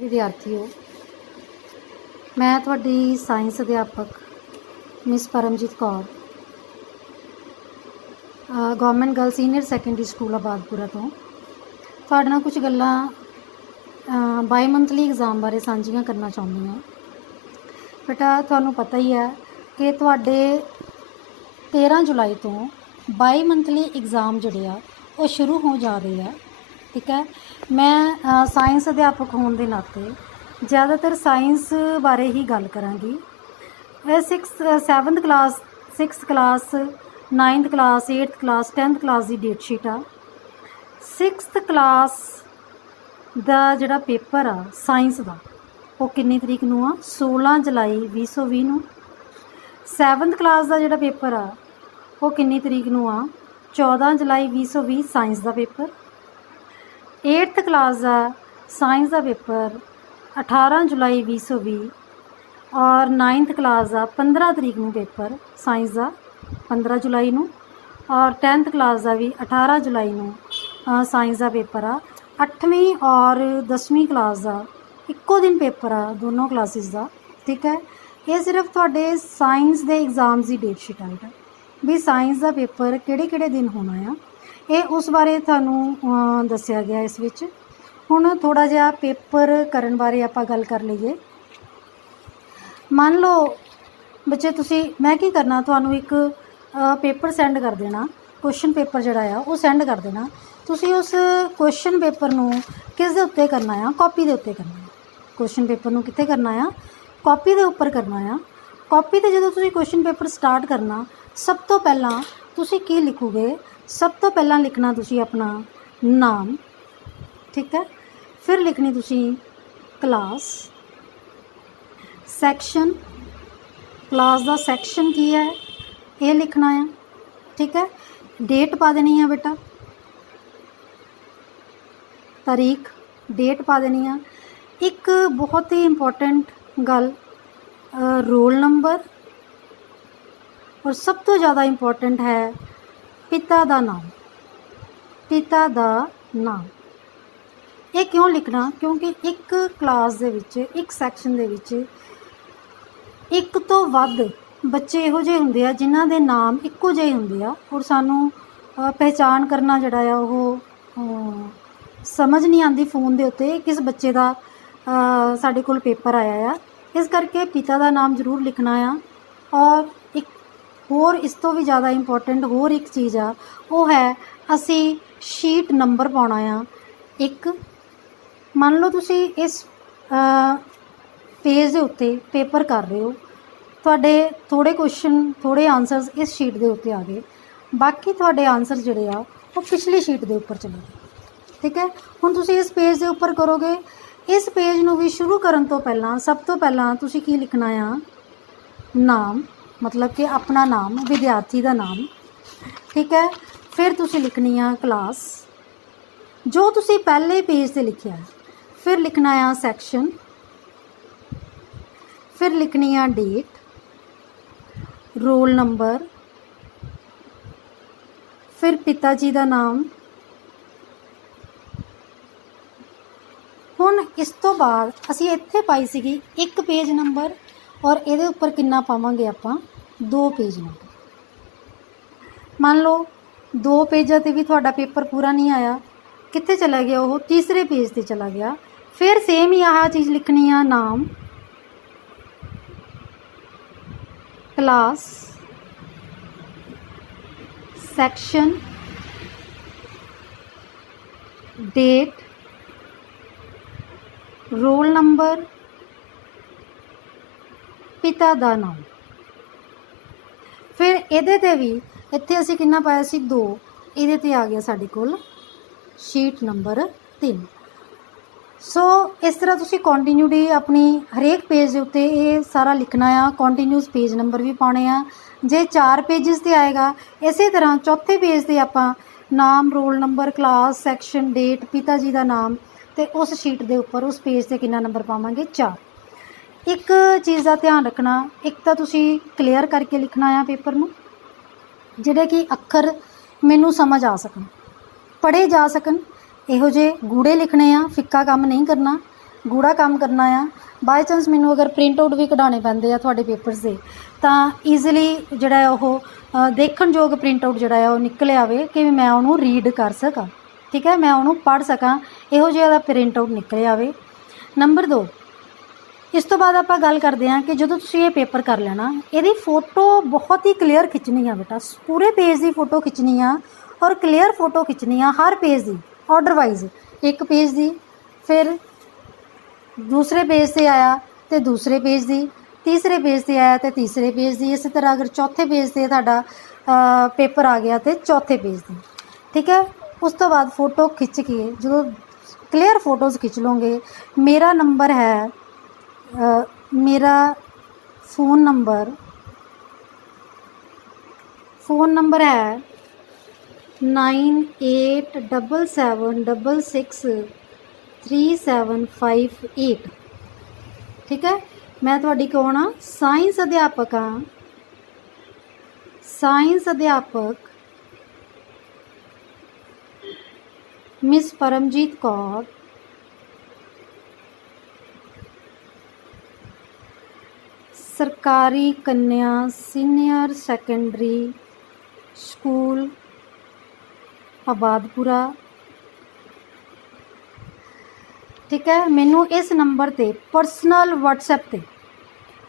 विद्यार्थियों, मैं तुहाडी साइंस अध्यापक miss Paramjit Kaur government girl senior secondary school Abadpura तो तुहाडे नाल कुछ गल्लां बाई मंथली एग्जाम बारे साझियां करना चाहुंदी हां। बेटा तुहानूं पता ही है कि तुहाडे 13 जुलाई तो बाई मंथली एग्जाम जिहड़े आ वो शुरू हो जा रहे हैं। ठीक है, मैं साइंस अध्यापक होने के नाते ज़्यादातर साइंस बारे ही गल करांगी। 7th class 6th class 9th class 8th class 10th class की डेटशीट आ। 6th क्लास का जिहड़ा पेपर आ साइंस का वो कितनी तरीक नूं आ 16 जुलाई 2020 नूं। 7th क्लास का जिहड़ा पेपर आ वो कितनी तरीक नूं आ 14 जुलाई 2020 साइंस का पेपर। 8th क्लास का साइंस का पेपर 18 जुलाई 2020 और 9th क्लास का 15 तरीक नूं पेपर साइंस का 15 जुलाई नूं और 10th क्लास का भी 18 जुलाई नूं साइंस का पेपर आ। 8वीं और 10वीं क्लास का इक्को दिन पेपर आ दोनों क्लासिस का। ठीक है, ये सिर्फ तुहाडे साइंस के एग्जाम्स की डेटशीट आ बेटा भी साइंस का पेपर किहड़े दिन होना आ, ये उस बारे तुहानूं दस्सिया गया। इस विच हुण थोड़ा जिहा पेपर करन बारे आपां गल कर लईए। मान लो बच्चे तुसीं मैं की करना तुहानूं एक पेपर सेंड कर देना, क्वेश्चन पेपर जिहड़ा आ वो सेंड कर देना। तुसीं उस क्वेश्चन पेपर नूं किस दे उत्ते करना आ, कॉपी दे उत्ते करना आ। क्वेश्चन पेपर नूं कित्थे करना आ, कॉपी दे उपर करना आ। कॉपी ते जदों तुसीं क्वेश्चन पेपर स्टार्ट करना सब तो पहलां तुसीं की लिखोगे, सब तो पहलां लिखना तुसीं अपना नाम। ठीक है, फिर लिखनी तुसीं क्लास, सैक्शन, क्लास का सैक्शन की है ये लिखना है। ठीक है, डेट पा देनी है बेटा, तारीख डेट पा देनी है। एक बहुत ही इंपॉर्टेंट गल रोल नंबर और सब तो ज़्यादा इंपॉर्टेंट है पिता दा नाम। पिता दा नाम ये क्यों लिखना, क्योंकि एक क्लास दे विच एक सैक्शन दे विच एक तो वध बच्चे इहो जिहे हुंदे आ जिन्हां दे नाम इक्को जिहे हुंदे आ और सानूं पहचान करना जिहड़ा आ ओह समझ नहीं आती फोन दे उत्ते किस बच्चे का साडे कोल पेपर आया आ। इस करके पिता का नाम जरूर लिखना आ। और एक होर इस तो भी ज़्यादा इंपॉर्टेंट होर एक चीज़ आ वो है असी शीट नंबर पाउणा आ। एक मान लो तुसी इस पेज दे उत्ते पेपर कर रहे हो, तुहाडे थोड़े क्वेश्चन थोड़े आंसरस इस शीट दे उत्ते आ गए, बाकी तुहाडे आंसर जिहड़े आ वो पिछली शीट दे उपर चले गए। ठीक है, हुण तुसी इस पेज दे उपर करोगे। इस पेज नूं भी शुरू करन तो पहलां सब तो पहलां तुसी की लिखना आ नाम, मतलब कि अपना नाम, विद्यार्थी का नाम। ठीक है, फिर तुसी लिखनी आ क्लास जो तुसी पहले पेज से लिखिया है, फिर लिखना आ सैक्शन, फिर लिखनी आ डेट, रोल नंबर, फिर पिता जी का नाम। हुण इस तो बाद असी इत्थे पाई सीगी एक पेज नंबर और ये उपर कितना पावांगे आपां 2 पेज नंबर। मान लो 2 पेजा ते भी तुहाडा पेपर पूरा नहीं आया, कित्थे चला गया वो तीसरे पेज ते चला गया। फिर सेम ही आह चीज़ लिखनी आ नाम, class, section, date, roll number, पिता दा नाम। फिर इहदे ते भी इत्थे असीं कितना पाया सी 2, इहदे ते आ गया साडे कोल शीट नंबर 3। सो इस तरह तुसी कॉन्टीन्यूटी अपनी हरेक पेज के उत्ते ये सारा लिखना आ। कॉन्टीन्यूस पेज नंबर भी पाने आ। जे 4 पेजिस ते आएगा इस तरह चौथे पेज ते आपां नाम, roll number, class, section, date, पिता जी का नाम तो उस शीट के उपर उस पेज से कितना नंबर पावांगे 4। एक चीज़ का ध्यान रखना, एक तो तुसी क्लीयर करके लिखना आ पेपर नूं, जिहड़े कि अखर मैनू समझ आ सकन, पढ़े जा सकन। इहो जे गूढ़े लिखने आ, फिक्का काम नहीं करना। ਗੂੜਾ ਕੰਮ ਕਰਨਾ ਆ। ਬਾਈ ਚਾਂਸ ਮੈਨੂੰ ਅਗਰ ਪ੍ਰਿੰਟ ਆਊਟ ਵੀ ਕਢਾਉਣੇ ਪੈਂਦੇ ਆ ਤੁਹਾਡੇ ਪੇਪਰਸ ਦੇ ਤਾਂ ਈਜ਼ੀਲੀ ਜਿਹੜਾ ਉਹ ਦੇਖਣਯੋਗ ਪ੍ਰਿੰਟ ਆਊਟ ਜਿਹੜਾ ਆ ਉਹ ਨਿਕਲ ਆਵੇ ਕਿ ਮੈਂ ਉਹਨੂੰ ਰੀਡ ਕਰ ਸਕਾਂ, ਠੀਕ ਹੈ, ਮੈਂ ਉਹਨੂੰ ਪੜ੍ਹ ਸਕਾਂ, ਇਹੋ ਜਿਹਾ ਦਾ ਪ੍ਰਿੰਟ ਆਊਟ ਨਿਕਲ ਆਵੇ। ਨੰਬਰ 2, ਇਸ ਤੋਂ ਬਾਅਦ ਆਪਾਂ ਗੱਲ ਕਰਦੇ ਹਾਂ ਕਿ ਜਦੋਂ ਤੁਸੀਂ ਇਹ ਪੇਪਰ ਕਰ ਲੈਣਾ, ਇਹਦੀ फ़ोटो बहुत ही क्लीयर खिंचनी है बेटा, पूरे पेज की फ़ोटो खिंचनी आ और क्लीयर फ़ोटो खिंचनी आ हर पेज की, ऑर्डर वाइज, एक पेज की, फिर दूसरे पेज से आया तो दूसरे पेज की, तीसरे पेज से आया तो तीसरे पेज की, इस तरह अगर चौथे पेज से तुहाडा पेपर आ गया तो चौथे पेज की, ठीक है। उस तो बाद फ़ोटो खिंच के जो क्लीयर फ़ोटोज़ खिंच लोगे, मेरा नंबर है, मेरा फ़ोन नंबर है 9877663758, ठीक है। मैं तुहाडी कौन हाँ? साइंस अध्यापक हाँ, साइंस अध्यापक मिस परमजीत कौर, सरकारी कन्या सीनियर सैकेंडरी स्कूल आबादपुरा, ठीक है। मैनू इस नंबर ते पर्सनल व्हाट्सएप ते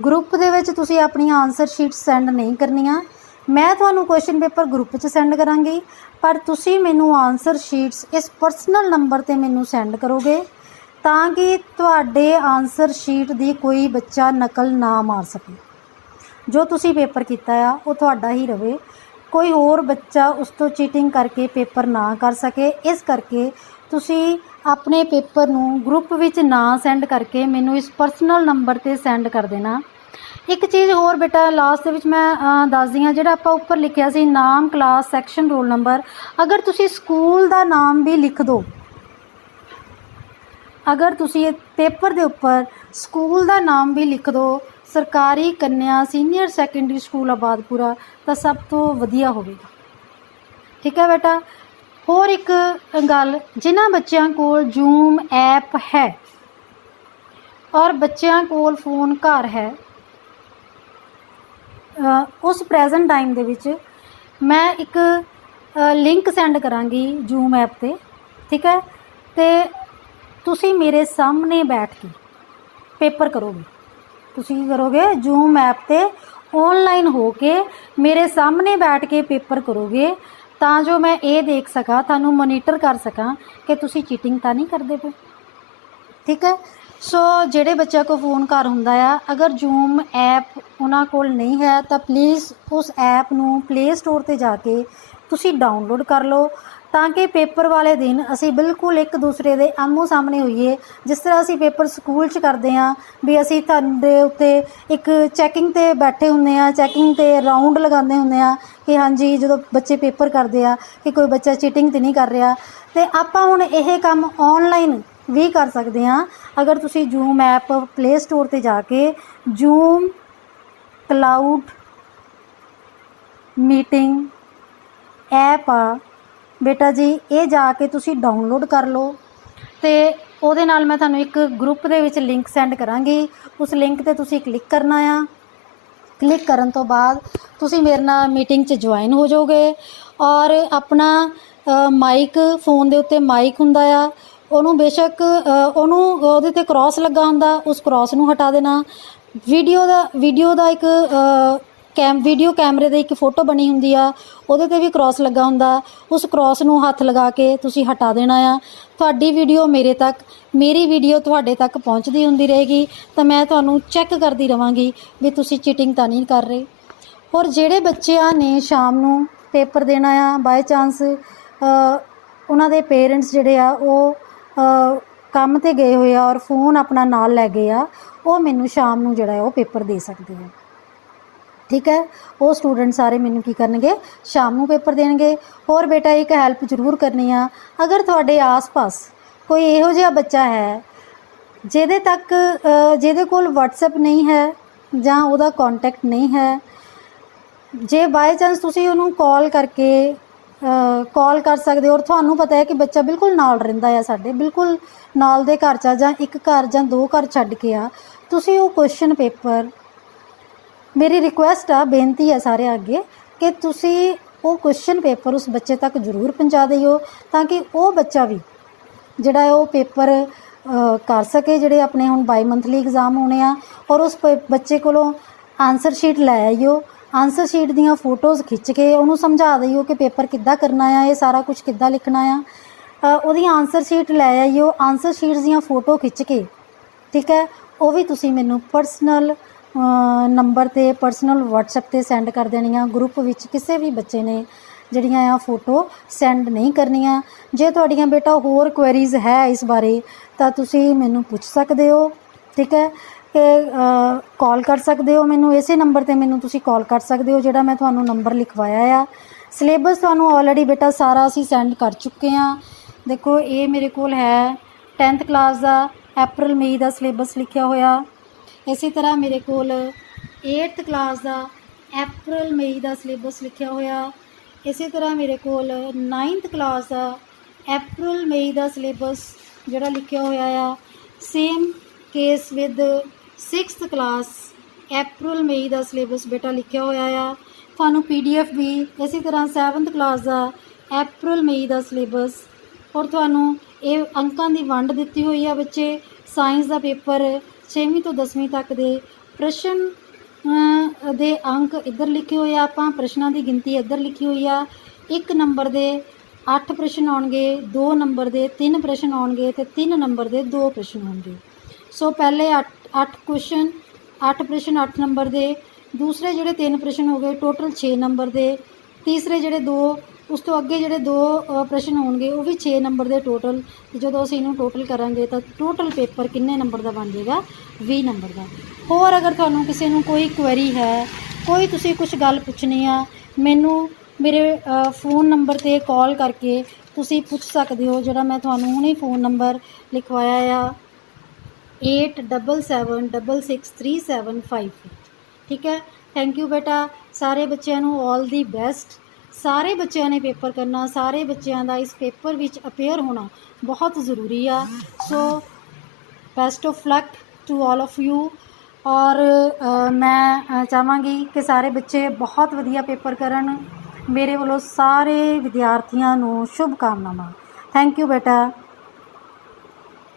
ग्रुप दे विच तुसीं अपनी आंसर शीट सेंड नहीं करनियां, मैं तुहानूं क्वेश्चन पेपर ग्रुप च सेंड करांगी, पर तुसीं मैनू आंसर शीट्स इस पर्सनल नंबर ते मैनू सेंड करोगे ताकि तुहाडे आंसर शीट दी कोई बच्चा नकल ना मार सके। जो तुसी पेपर कीता आ वो तुहाडा ही रवे, कोई होर बच्चा उस तो चीटिंग करके पेपर ना कर सके। इस करके तुसी अपने पेपर नूं ग्रुप विच ना सेंड करके मैनू इस पर्सनल नंबर ते सेंड कर देना। एक चीज़ होर बेटा लास्ट दे विच मैं दस दी हां, जिहड़ा आपां उपर लिखिया सी नाम, क्लास, सैक्शन, रोल नंबर, अगर तुसी स्कूल दा नाम भी लिख दो, अगर तुसी पेपर दे उपर स्कूल दा नाम भी लिख दो, सरकारी कन्या सीनियर सैकेंडरी स्कूल आबादपुरा, तो सब तो वधिया होवेगा, ठीक है बेटा। होर एक गल, जिन्हां बच्चों कोल जूम ऐप है और बच्चों कोल फोन घर है, उस प्रेजेंट टाइम दे विच मैं एक लिंक सेंड करांगी जूम ऐप ते, ठीक है, ते तुसी मेरे सामने बैठ के पेपर करोगे। तुसी की करोगे? जूम ऐप ते ऑनलाइन हो के मेरे सामने बैठ के पेपर करोगे, तां जो मैं ये देख सका, थानू मोनीटर कर सका कि तुसी चीटिंग तो नहीं करते पे, ठीक है। सो जेड़े बच्चे को फ़ोन घर हुंदा आ, अगर जूम ऐप उन्हां कोल नहीं है तो प्लीज़ उस ऐप नू प्ले स्टोर ते जाके तुसी डाउनलोड कर लो, ताकि पेपर वाले दिन असी बिल्कुल एक दूसरे दे आमो सामने होइए। जिस तरह असी पेपर स्कूल च करते हैं भी असी तुहाडे उत्ते एक चैकिंग ते बैठे हुंदे आ, चैकिंग ते राउंड लगाते हुंदे आ कि हाँ जी जो बच्चे पेपर करते हैं कि कोई बच्चा चीटिंग तो नहीं कर रहा, तो आपां हुण यह काम ऑनलाइन भी कर सकते हैं। अगर तुसी जूम ऐप प्ले स्टोर ते जाके जूम क्लाउड मीटिंग ऐप आ बेटा जी, ये जाके तुसी डाउनलोड कर लो, तो ਉਹਦੇ ਨਾਲ मैं ਤੁਹਾਨੂੰ एक ग्रुप ਦੇ ਵਿੱਚ लिंक सेंड करांगी। उस लिंक ते तुसी क्लिक करना आ, क्लिक करन तो बाद तुसी मेरे नाल मीटिंग च ज्वाइन हो जाओगे और अपना माइक फ़ोन दे उत्ते माइक हुंदा आ, ਉਹਨੂੰ बेशक ਉਹਨੂੰ ਉਹਦੇ ਤੇ क्रॉस लगा हुंदा, उस क्रॉस नूं हटा देना। वीडियो ਦਾ एक वीडियो कैमरे ਦੀ एक फ़ोटो बनी हुंदी आ, ਉਹਦੇ ਤੇ भी क्रॉस लगा हुंदा, उस क्रॉस नूं हथ लगा के तुसी हटा देना आ। ਤੁਹਾਡੀ वीडियो मेरे तक, मेरी वीडियो ਤੁਹਾਡੇ तक पहुँचती हुंदी रहेगी, तो मैं ਤੁਹਾਨੂੰ चैक करती रहांगी भी तुसी चीटिंग तो नहीं कर रहे। और ਜਿਹੜੇ ਬੱਚਿਆਂ ने शाम ਨੂੰ पेपर देना आ, बाय चांस ਉਹਨਾਂ ਦੇ पेरेंट्स ਜਿਹੜੇ ਆ ਉਹ ਕੰਮ ਤੇ गए हुए और फोन अपना नाल लै गए आ, ਉਹ ਮੈਨੂੰ शाम ਨੂੰ ਜਿਹੜਾ ਉਹ पेपर दे सकते हैं, ठीक है। वो स्टूडेंट सारे मैनू की करनगे, शाम नू पेपर देणगे। और बेटा एक हैल्प जरूर करनी आ, अगर तुहाडे आस पास कोई इहो जिहा बच्चा है जिहदे तक जिहदे कोल व्हाट्सएप नहीं है जां उहदा कॉन्टैक्ट नहीं है, जे बाय चांस तुसीं उहनूं कॉल करके ਕਾਲ ਕਰ ਸਕਦੇ ਹੋ। ਔਰ ਤੁਹਾਨੂੰ ਪਤਾ ਹੈ ਕਿ ਬੱਚਾ ਬਿਲਕੁਲ ਨਾਲ ਰਹਿੰਦਾ ਆ, ਸਾਡੇ ਬਿਲਕੁਲ ਨਾਲ ਦੇ ਘਰ 'ਚ ਆ, ਜਾਂ ਇੱਕ ਘਰ ਜਾਂ ਦੋ ਘਰ ਛੱਡ ਕੇ ਆ। ਤੁਸੀਂ ਉਹ ਕੁਐਸਚਨ ਪੇਪਰ, ਮੇਰੀ ਰਿਕੁਐਸਟ ਆ, ਬੇਨਤੀ ਹੈ ਸਾਰਿਆਂ ਅੱਗੇ, ਕਿ ਤੁਸੀਂ ਉਹ ਕੁਐਸਚਨ ਪੇਪਰ ਉਸ ਬੱਚੇ ਤੱਕ ਜ਼ਰੂਰ ਪਹੁੰਚਾ ਦਿਓ, ਤਾਂ ਕਿ ਉਹ ਬੱਚਾ ਵੀ ਜਿਹੜਾ ਹੈ ਉਹ ਪੇਪਰ ਕਰ ਸਕੇ, ਜਿਹੜੇ ਆਪਣੇ ਹੁਣ ਬਾਈ ਮੰਥਲੀ ਐਗਜ਼ਾਮ ਹੋਣੇ ਆ। ਔਰ ਉਸ ਬੱਚੇ ਕੋਲੋਂ ਆਨਸਰ ਸ਼ੀਟ ਲੈ ਆਈਓ, ਆਨਸਰ ਸ਼ੀਟ ਦੀਆਂ ਫੋਟੋਜ਼ ਖਿੱਚ ਕੇ ਉਹਨੂੰ ਸਮਝਾ ਦਿਓ ਕਿ ਪੇਪਰ ਕਿੱਦਾਂ ਕਰਨਾ ਆ, ਇਹ ਸਾਰਾ ਕੁਝ ਕਿੱਦਾਂ ਲਿਖਣਾ ਆ। ਉਹਦੀ ਆਨਸਰ ਸ਼ੀਟ ਲੈ ਆਈਓ, ਆਨਸਰ ਸ਼ੀਟਸ ਦੀਆਂ ਫੋਟੋ ਖਿੱਚ ਕੇ, ਠੀਕ ਹੈ, ਉਹ ਵੀ ਤੁਸੀਂ ਮੈਨੂੰ ਪਰਸਨਲ ਨੰਬਰ 'ਤੇ, ਪਰਸਨਲ ਵਟਸਐਪ 'ਤੇ ਸੈਂਡ ਕਰ ਦੇਣੀਆਂ। ਗਰੁੱਪ ਵਿੱਚ ਕਿਸੇ ਵੀ ਬੱਚੇ ਨੇ ਜਿਹੜੀਆਂ ਆ ਫੋਟੋ ਸੈਂਡ ਨਹੀਂ ਕਰਨੀਆਂ। ਜੇ ਤੁਹਾਡੀਆਂ ਬੇਟਾ ਹੋਰ ਕੁਐਰੀਜ਼ ਹੈ ਇਸ ਬਾਰੇ ਤਾਂ ਤੁਸੀਂ ਮੈਨੂੰ ਪੁੱਛ ਸਕਦੇ ਹੋ, ਠੀਕ ਹੈ, ਕਿ ਕਾਲ ਕਰ ਸਕਦੇ ਹੋ ਮੈਨੂੰ, ਇਸੇ ਨੰਬਰ 'ਤੇ ਮੈਨੂੰ ਤੁਸੀਂ ਕਾਲ ਕਰ ਸਕਦੇ ਹੋ, ਜਿਹੜਾ ਮੈਂ ਤੁਹਾਨੂੰ ਨੰਬਰ ਲਿਖਵਾਇਆ ਆ। ਸਿਲੇਬਸ ਤੁਹਾਨੂੰ ਆਲਰੇਡੀ ਬੇਟਾ ਸਾਰਾ ਅਸੀਂ ਸੈਂਡ ਕਰ ਚੁੱਕੇ ਹਾਂ। ਦੇਖੋ ਇਹ ਮੇਰੇ ਕੋਲ ਹੈ 10th ਕਲਾਸ ਦਾ ਅਪ੍ਰੈਲ ਮਈ ਦਾ ਸਿਲੇਬਸ ਲਿਖਿਆ ਹੋਇਆ। ਇਸੇ ਤਰ੍ਹਾਂ ਮੇਰੇ ਕੋਲ 8th ਕਲਾਸ ਦਾ ਅਪ੍ਰੈਲ ਮਈ ਦਾ ਸਿਲੇਬਸ ਲਿਖਿਆ ਹੋਇਆ। ਇਸੇ ਤਰ੍ਹਾਂ ਮੇਰੇ ਕੋਲ 9th ਕਲਾਸ ਦਾ ਅਪ੍ਰੈਲ ਮਈ ਦਾ ਸਿਲੇਬਸ ਜਿਹੜਾ ਲਿਖਿਆ ਹੋਇਆ ਆ। Same case with 6th class April may the syllabus ਬੇਟਾ ਲਿਖਿਆ ਹੋਇਆ ਆ। ਤੁਹਾਨੂੰ PDF ਵੀ ਇਸੇ ਤਰ੍ਹਾਂ 7th ਕਲਾਸ ਦਾ ਅਪ੍ਰੈਲ ਮਈ ਦਾ ਸਿਲੇਬਸ, ਔਰ ਤੁਹਾਨੂੰ ਇਹ ਅੰਕਾਂ ਦੀ ਵੰਡ ਦਿੱਤੀ ਹੋਈ ਆ ਬੱਚੇ। ਸਾਇੰਸ ਦਾ ਪੇਪਰ 6ਵੀਂ ਤੋਂ 10ਵੀਂ ਤੱਕ ਦੇ ਪ੍ਰਸ਼ਨ ਦੇ ਅੰਕ ਇੱਧਰ ਲਿਖੇ ਹੋਏ ਆ, ਆਪਾਂ ਪ੍ਰਸ਼ਨਾਂ ਦੀ ਗਿਣਤੀ ਇੱਧਰ ਲਿਖੀ ਹੋਈ ਆ। 1 ਨੰਬਰ ਦੇ 8 ਪ੍ਰਸ਼ਨ ਆਉਣਗੇ, 2 ਨੰਬਰ ਦੇ 3 ਪ੍ਰਸ਼ਨ ਆਉਣਗੇ, ਅਤੇ 3 ਨੰਬਰ ਦੇ 2 ਪ੍ਰਸ਼ਨ ਆਉਣਗੇ। ਸੋ ਪਹਿਲੇ 8 ਕੁਐਸਚਨ, 8 ਪ੍ਰਸ਼ਨ 8 ਨੰਬਰ ਦੇ, ਦੂਸਰੇ ਜਿਹੜੇ 3 ਪ੍ਰਸ਼ਨ ਹੋ ਗਏ ਟੋਟਲ 6 ਨੰਬਰ ਦੇ, ਤੀਸਰੇ ਜਿਹੜੇ 2, ਉਸ ਤੋਂ ਅੱਗੇ ਜਿਹੜੇ 2 ਪ੍ਰਸ਼ਨ ਹੋਣਗੇ ਉਹ ਵੀ 6 ਨੰਬਰ ਦੇ ਟੋਟਲ। ਜਦੋਂ ਅਸੀਂ ਇਹਨੂੰ ਟੋਟਲ ਕਰਾਂਗੇ ਤਾਂ ਟੋਟਲ ਪੇਪਰ ਕਿੰਨੇ ਨੰਬਰ ਦਾ ਬਣ ਜਾਏਗਾ? 20 ਨੰਬਰ ਦਾ। ਹੋਰ ਅਗਰ ਤੁਹਾਨੂੰ ਕਿਸੇ ਨੂੰ ਕੋਈ ਕੁਐਰੀ ਹੈ, ਕੋਈ ਤੁਸੀਂ ਕੁਝ ਗੱਲ ਪੁੱਛਣੀ ਆ, ਮੈਨੂੰ ਮੇਰੇ फ़ोन ਨੰਬਰ 'ਤੇ ਕਾਲ ਕਰਕੇ ਤੁਸੀਂ ਪੁੱਛ ਸਕਦੇ ਹੋ, ਜਿਹੜਾ ਮੈਂ ਤੁਹਾਨੂੰ ਹੁਣੇ फ़ोन ਨੰਬਰ ਲਿਖਵਾਇਆ ਆ 87766375। ਠੀਕ ਹੈ, ਥੈਂਕ ਯੂ ਬੇਟਾ। ਸਾਰੇ ਬੱਚਿਆਂ ਨੂੰ ਆਲ ਦੀ ਬੈਸਟ। ਸਾਰੇ ਬੱਚਿਆਂ ਨੇ ਪੇਪਰ ਕਰਨਾ, ਸਾਰੇ ਬੱਚਿਆਂ ਦਾ ਇਸ ਪੇਪਰ ਵਿੱਚ ਅਪੇਅਰ ਹੋਣਾ ਬਹੁਤ ਜ਼ਰੂਰੀ ਆ। So best of luck to all of you. ਔਰ ਮੈਂ ਚਾਹਾਂਗੀ ਕਿ ਸਾਰੇ ਬੱਚੇ ਬਹੁਤ ਵਧੀਆ ਪੇਪਰ ਕਰਨ। ਮੇਰੇ ਵੱਲੋਂ ਸਾਰੇ ਵਿਦਿਆਰਥੀਆਂ ਨੂੰ ਸ਼ੁਭ ਕਾਮਨਾਵਾਂ। ਥੈਂਕ ਯੂ ਬੇਟਾ।